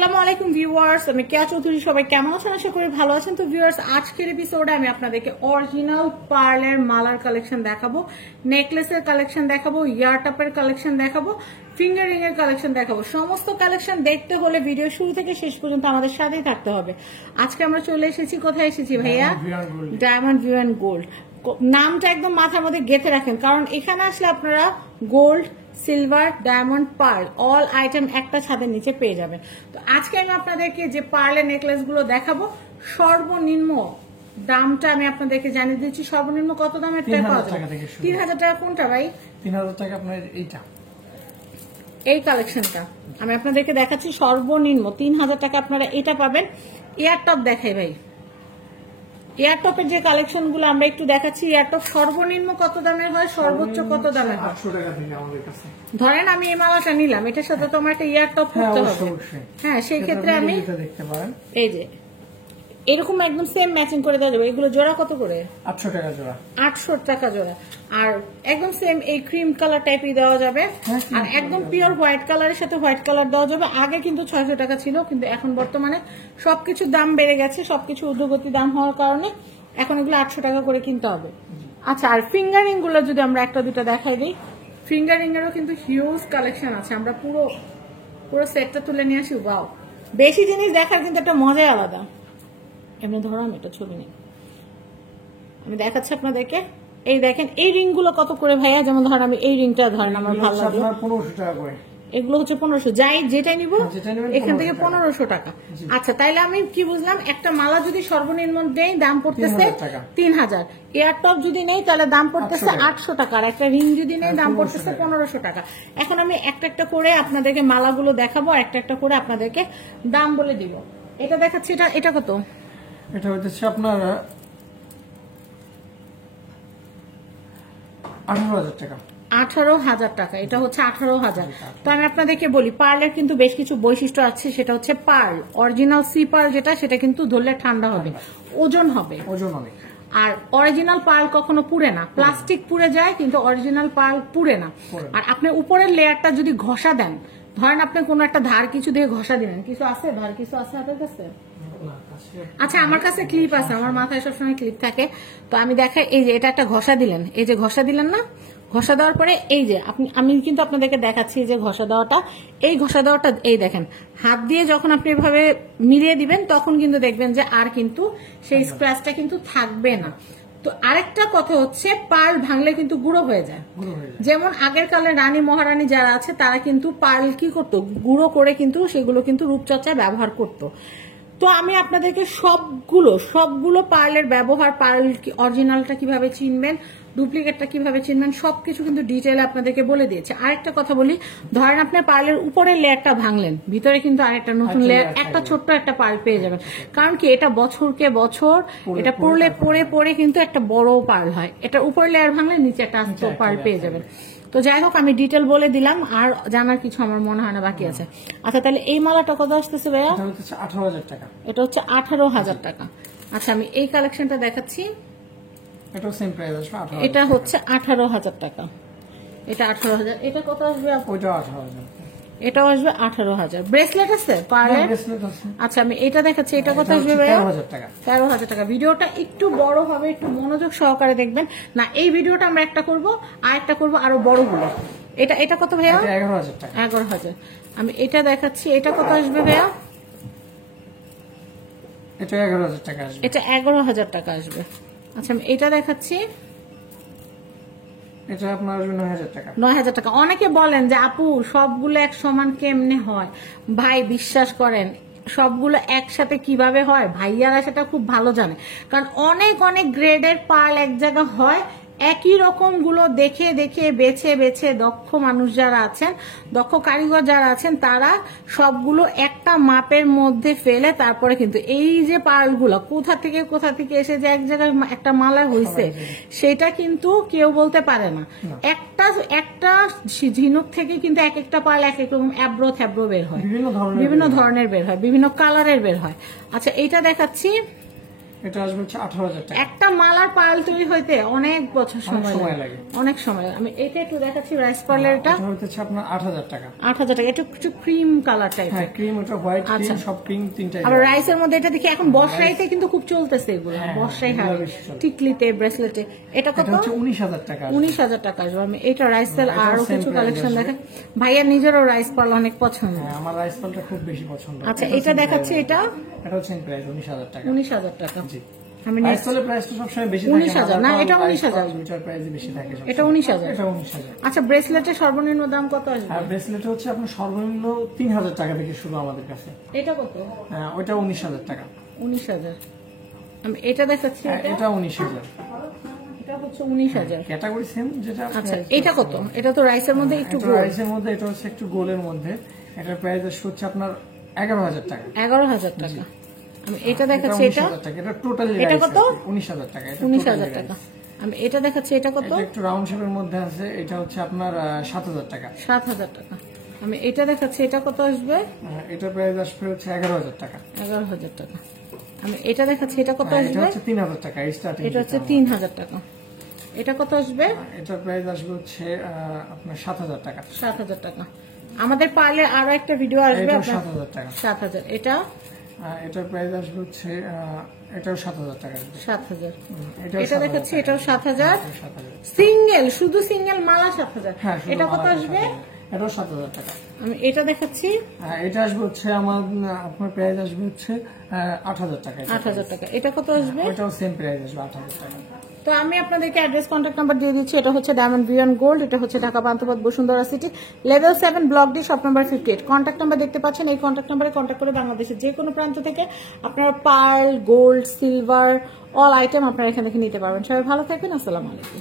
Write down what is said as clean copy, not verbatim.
আসসালামু আলাইকুম ভিউয়ার্স, আমি কেয়া চৌধুরী। সবাই কেমন আছেন? আশা করি ভালো আছেন। তো ভিউয়ার্স, আজকের এপিসোডে আমি আপনাদেরকে অরিজিনাল পার্লের মালার কালেকশন দেখাবো, নেকলেসের কালেকশন দেখাবো, ইয়ারটাপের কালেকশন দেখাবো, ফিঙ্গারিং এর কালেকশন দেখাবো। সমস্ত কালেকশন দেখতে হলে ভিডিও শুরু থেকে শেষ পর্যন্ত আমাদের সাথেই থাকতে হবে। আজকে আমরা চলে এসেছি, কোথায় এসেছি ভাইয়া? Diamond view and gold. নামটা একদম মাথার মধ্যে গেঁথে রাখেন, কারণ এখানে আসলে আপনারা gold, silver, diamond, pearl all item একটা ছাদের নিচে পেয়ে যাবেন। তো আজকে আমি আপনাদেরকে যে পার্লের নেকলেস গুলো দেখাবো, সর্বনিম্ন দামটা আমি আপনাদেরকে জানিয়ে দিচ্ছি। সর্বনিম্ন কত দামের পাওয়া যাবে? 3000 টাকা। কোনটা ভাই? 3000 টাকা আপনার এইটা, এই কালেকশনটা আমি আপনাদেরকে দেখাচ্ছি। সর্বনিম্ন 3000 টাকা আপনারা এটা পাবেন। এয়ারটপ দেখাই ভাই, এয়ারটপের যে কালেকশন গুলো আমরা একটু দেখাচ্ছি। এয়ারটপ সর্বনিম্ন কত দামের হয়, সর্বোচ্চ কত দামের হয়? 800 টাকা থেকে আমাদের কাছে। ধরেন আমি এই মালাটা নিলাম, এটার সাথে তো আমার একটা এয়ারটপ করতে হবে। হ্যাঁ, সেই ক্ষেত্রে আমি দেখতে পারেন এই যে এরকম একদম সেম ম্যাচিং করে দেওয়া যাবে। এগুলো জোড়া কত করে? 800 টাকা জোড়া। 800 টাকা জোড়া। আর একদম সেম এই ক্রিম কালার টাইপই দেওয়া যাবে, আর একদম পিওর হোয়াইট কালারের সাথে হোয়াইট কালার দেওয়া যাবে। আগে কিন্তু 600 টাকা ছিল, কিন্তু এখন বর্তমানে সবকিছুর দাম বেড়ে গেছে। সবকিছু ঊর্ধ্বগতি দাম হওয়ার কারণে এখন এগুলো 800 টাকা করে কিনতে হবে। আচ্ছা, আর ফিঙ্গারিং গুলো যদি আমরা একটা দুটো দেখাই দিই, ফিঙ্গারিং এরও কিন্তু হিউজ কালেকশন আছে। আমরা পুরো সেটটা তুলে নিয়ে আসি। ওয়াও, বেশি জিনিস দেখার কিন্তু একটা মজাই আলাদা। এমনি ধরো আমি একটা ছবি নিই, আমি দেখাচ্ছি আপনাদেরকে। এই দেখেন এই রিং গুলো কত করে ভাইয়া? যেমন ধরেন আমি এই রিংটা ধরেন আমার ভালো লাগে, 1500 টাকা করে। এগুলো হচ্ছে 1500। যাই যেটাই নিবো এখান থেকে 1500 টাকা। আচ্ছা, তাইলে আমি কি বুঝলাম, একটা মালা যদি সর্বনিম্ন নেই দাম পড়তেছে 3000, এয়ারটপ যদি নেই তাহলে দাম পড়তেছে 800 টাকা, আর একটা রিং যদি নেই দাম পড়তেছে 1500 টাকা। এখন আমি একটা একটা করে আপনাদেরকে মালাগুলো দেখাবো, একটা একটা করে আপনাদেরকে দাম বলে দিব। এটা দেখাচ্ছি, এটা কত? এটা হচ্ছে আপনার 18000 টাকা। 18,000 টাকা। এটা হচ্ছে 18,000। তো আমি আপনাদেরকে বলি, পার্লের কিন্তু বেশ কিছু বৈশিষ্ট্য আছে। সেটা হচ্ছে পার্ল অরিজিনাল সি পার্ল যেটা, সেটা কিন্তু ধরলে ঠান্ডা হবে, ওজন হবে। আর অরিজিনাল পার্ল কখনো পুড়ে না। প্লাস্টিক পুড়ে যায় কিন্তু অরিজিনাল পার্ল পুড়ে না। আর আপনি উপরের লেয়ারটা যদি ঘষা দেন, ধরেন আপনি কোনো একটা ধার কিছু দিয়ে ঘষা দিলেন, কিছু আছে ধার কিছু আছে আপনার কাছে? আচ্ছা, আমার কাছে ক্লিপ আছে, আমার মাথায় সবসময় ক্লিপ থাকে। তো আমি দেখাই, এই যে এটা একটা ঘষা দিলেন, এই যে ঘষা দিলেন না, ঘষা দেওয়ার পরে এই যে আমি কিন্তু আপনাদেরকে দেখাচ্ছি যে ঘষা দেওয়াটা, এই ঘষা দেওয়াটা এই দেখেন, হাত দিয়ে যখন আপনি এভাবে মিলিয়ে দিবেন তখন কিন্তু দেখবেন যে আর কিন্তু সেই স্ক্র্যাচটা কিন্তু থাকবে না। তো আরেকটা কথা হচ্ছে, পার্ল ভাঙলে কিন্তু গুঁড়ো হয়ে যায়। যেমন আগের কালে রানী মহারানী যারা আছে তারা কিন্তু পার্ল কি করতো, গুঁড়ো করে কিন্তু সেগুলো কিন্তু রূপচর্চায় ব্যবহার করতো। তো আমি আপনাদেরকে সবগুলো পার্লের ব্যবহার, পার্ল অরিজিনালটা কিভাবে চিনবেন, ডুপ্লিকেটটা কিভাবে চিনবেন, সবকিছু কিন্তু ডিটেইলে আপনাদেরকে বলে দিয়েছে। আরেকটা কথা বলি, ধরেন আপনি পার্লের উপরের লেয়ারটা ভাঙলেন, ভিতরে কিন্তু আরেকটা নতুন লেয়ার, একটা ছোট্ট একটা পার্ল পেয়ে যাবেন। কারণ কি, এটা বছরকে বছর এটা পরে কিন্তু একটা বড় পার্ল হয়। এটা উপরের লেয়ার ভাঙলে নিচে একটা আস্ত পার্ল পেয়ে যাবেন। তো যাই হোক, আমি ডিটেল বলে দিলাম, আর জানার কিছু আমার মনে হয় না বাকি আছে। আচ্ছা, তাহলে এই মালাটা কত আসতেছে ভাইয়া? 18,000 টাকা। এটা হচ্ছে 18,000 টাকা। আচ্ছা, আমি এই কালেকশনটা দেখাচ্ছি। এটাও সেম প্রাইস আসবে 18,000। এটা হচ্ছে 18,000 টাকা। এটা 18,000। এটা কত আসবে? ওইটাও 18,000। এটাও আসবে 18,000। ব্রেসলেট আছে পার্লের? আচ্ছা, আমি এটা দেখাচ্ছি। এটা কত আসবে ভাইয়া? 13,000 টাকা। 13,000 টাকা। ভিডিওটা একটু বড় হবে, একটু মনোযোগ সহকারে দেখবেন। না, এই ভিডিওটা আমরা একটা করব, আর একটা করব আরো বড়গুলো। এটা কত ভাইয়া? 11,000 টাকা। 11,000। আমি এটা দেখাচ্ছি। এটা কত আসবে ভাইয়া? এটা 11,000 টাকা আসবে। এটা 11,000 টাকা আসবে। আচ্ছা, আমি এটা দেখাচ্ছি। এটা আপনার 9,000 টাকা। 9,000 টাকা। অনেকে বলেন যে আপু সবগুলো এক সমান কেমনে হয়? ভাই বিশ্বাস করেন, সবগুলো একসাথে কিভাবে হয় ভাইয়ারা সেটা খুব ভালো জানে। কারণ অনেক অনেক গ্রেডের পার্ল এক জায়গা হয়, একই রকম গুলো দেখে দেখে বেছে বেছে দক্ষ মানুষ যারা আছেন, দক্ষ কারিগর যারা আছেন, তারা সবগুলো একটা মাপের মধ্যে ফেলে তারপরে কিন্তু এই যে পার্লগুলো কোথা থেকে এসে যে এক জায়গায় একটা মালা হয়েছে, সেটা কিন্তু কেউ বলতে পারে না। একটা ঝিনুক থেকে কিন্তু এক একটা পার্ল এক এক রকম অ্যাব্রো থ্যাব্রো বের হয়, বিভিন্ন ধরনের বের হয়, বিভিন্ন কালারের বের হয়। আচ্ছা, এইটা দেখাচ্ছি। এটা আসবে হচ্ছে 18,000 টাকা। একটা মালার পার্ল তৈরি হইতে অনেক বছর সময় সময় লাগে, লাগে। অনেক সময় লাগে। আমি এটা একটু দেখাচ্ছি রাইস পার্লের, এটা এটা হচ্ছে আপনার 8,000 টাকা। 8,000 টাকা। এটা একটু ক্রিম কালার টাইপের। হ্যাঁ, ক্রিম, ওটা হোয়াইট আচ্ছা। ক্রিম, সব ক্রিম তিনটাই। আবার রাইসের মধ্যে এটা দেখি এখন বর্ষাইতে কিন্তু খুব চলতেছে এগুলো, হ্যাঁ, বর্ষাই এগুলো হয় বেশি চলে। টিকলিতে, ব্রেসলেটে। এটা কত? এটা হচ্ছে 19,000 টাকা। 19,000 টাকা আসবে। আমি এটা রাইস সেল এটাও আরো same কিছু price কালেকশন আসবে। দেখেন। ভাইয়ার নিজেরও রাইস পার্ল অনেক পছন্দ। হ্যাঁ, আমার রাইস পালটা খুব বেশি পছন্দ। আচ্ছা, এটাও এটা same দেখাচ্ছি, price। এটা এটাও সেম প্রাইস 19,000 টাকা। 19,000 টাকা। জি। আমি রাইস নেক্সট, পালের প্রাইসটা সবসময় বেশি 19,000 থাকে। না, মাদার এটা পাল, রাইস 19,000 পাল দুইটার প্রাইসই বেশি থাকে সবসময়। এটা 19,000। এটা 19,000। আচ্ছা, ব্রেসলেটের সর্বনিম্ন দাম কত আসবে? আর ব্রেসলেট হচ্ছে আপনার সর্বনিম্ন 3,000 টাকা থেকে শুরু আমাদের কাছে। এটা কত? হ্যাঁ, ওইটা 19,000 টাকা। 19,000। আমি এটা দেখাচ্ছি, হ্যাঁ, এটা এটা 19,000। এটা হচ্ছে 19,000। ক্যাটাগরি সেম যেটা। আচ্ছা, এটা কত? এটা তো রাইসের মধ্যে একটু এটা গোল। রাইসের মধ্যে, এটা হচ্ছে একটু গোলের মধ্যে। এটার প্রাইস হচ্ছে আপনার 11,000 টাকা। 11,000 টাকা। আমি এটা দেখাচ্ছি, এটা 19,000 টাকা। এটা টোটালি এটা রাইস কত? 19,000 টাকা। এটা 19,000 totally টাকা। rice। আমি এটা দেখাচ্ছি, এটা কত? এটা একটু রাউন্ড শেপের মধ্যে আছে। এটা হচ্ছে আপনার 7,000 টাকা। 7,000 টাকা। আমি এটা দেখাচ্ছি, এটা কত আসবে? এটার প্রাইস আসবে হচ্ছে 11,000 টাকা। 11,000 টাকা। আমি এটা দেখাচ্ছি, এটা কত এটা আসবে? হচ্ছে 3,000 টাকা স্টার্টিং। এটা হচ্ছে 3,000 টাকা। এটা কত আসবে? এটার প্রাইস আসবে হচ্ছে আপনার 7,000 টাকা। 7,000 টাকা। আমাদের পার্লের আরো একটা ভিডিও আসবে এটাও আপনার। 7,000 টাকা। 7,000। এটা এটার প্রাইস আসবে হচ্ছে এটাও 7,000 টাকা আসবে। 7,000। এটাও এটা 7,000 দেখাচ্ছি, টাকা। এটাও 7,000। এটাও 7,000। সিঙ্গেল, শুধু সিঙ্গেল মালা 7,000। হ্যাঁ, শুধু এটা কত মালাটা আসবে? 7,000। এটাও 7,000 টাকা। আমি এটা দেখাচ্ছি, এটা আসবে হচ্ছে আপনার প্রাইস আসবে হচ্ছে 8,000 টাকা। 8,000 টাকা। এটা কত আসবে? ওইটাও সেম প্রাইস আসবে 8,000 টাকা। তো আমি আপনাদেরকে অ্যাড্রেস, কন্ট্যাক্ট নাম্বার দিয়ে দিচ্ছি। এটা হচ্ছে ডায়মন্ড বিয়ন্ড গোল্ড, এটা হচ্ছে Dhaka Panthapath Bashundhara city, level 7, block D, shop number 58। Contact number দেখতে পাচ্ছেন। এই কন্ট্যাক্ট নাম্বারে কন্ট্যাক্ট করে বাংলাদেশের যে কোনো প্রান্ত থেকে আপনারা pearl, gold, silver, all item আপনারা এখান থেকে নিতে পারবেন। সবাই ভালো থাকবেন। আসসালামু আলাইকুম।